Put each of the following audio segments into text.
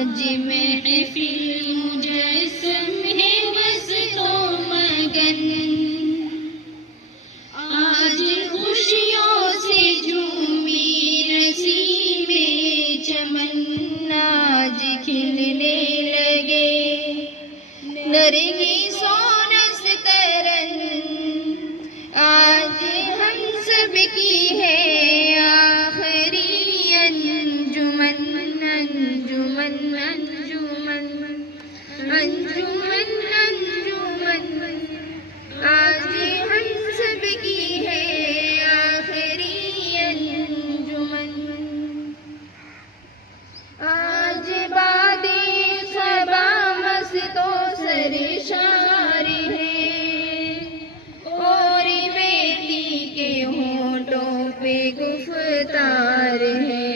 آج محفل مجسم ہے بس تو مگن، آج خوشیوں سے جھومی رسی میں چمن، آج کھلنے لگے نرگسوں نسترن، آج ہم سب کی ہے آخری انجمن، انجمن انجمن انجمن انجمن، آج ہم سب کی ہے آخری انجمن، آج بادی صبا مست و سرشار ہے، اور بیٹی کے ہونٹوں پہ گفتار ہے،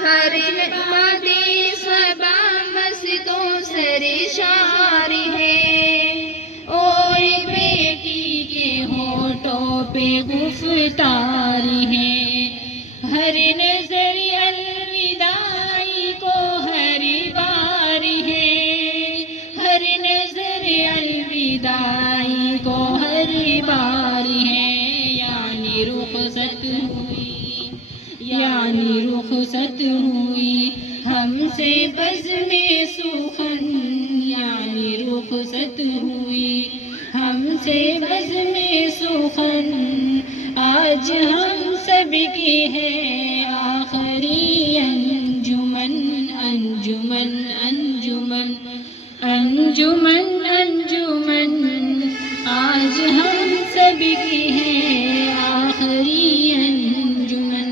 ہر بادی صبا مست و سرشار ہے، اور بیٹی کے ہونٹوں پہ گفتار ہے، ہر نظر الوداعی کو ہر بار ہے، ہر نظر الوداعی کو ہر بار ہے، یعنی رخصت ہوئی، یعنی رخصت ہوئی ہم سے بزم سخن، یعنی رخصت ہوئی ہم سے بزم سخن، آج ہم سب کی ہے آخری انجمن، انجمن انجمن انجمن انجمن، آج ہم سب کی ہے آخری انجمن،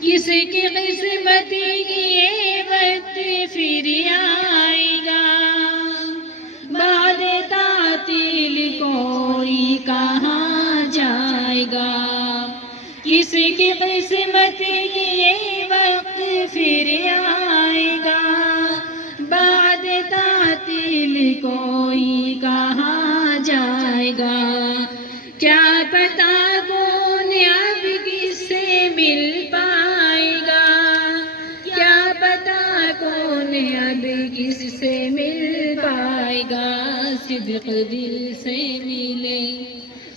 کس کی قسمت یہ وقت پھر آئے گا، بعد تعطیل کوئی کہاں جائے گا، کس کی قسمت یہ وقت پھر آئے گا، بعد تعطیل کوئی کہاں جائے گا، کیا پتہ کون اب کس سے مل پائے گا، کیا پتہ کون اب کس سے مل پائے گا، صدق دل سے ملے،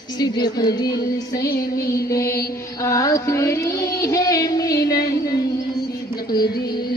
صدق دل سے ملے آخری ہے ملن، صدق دل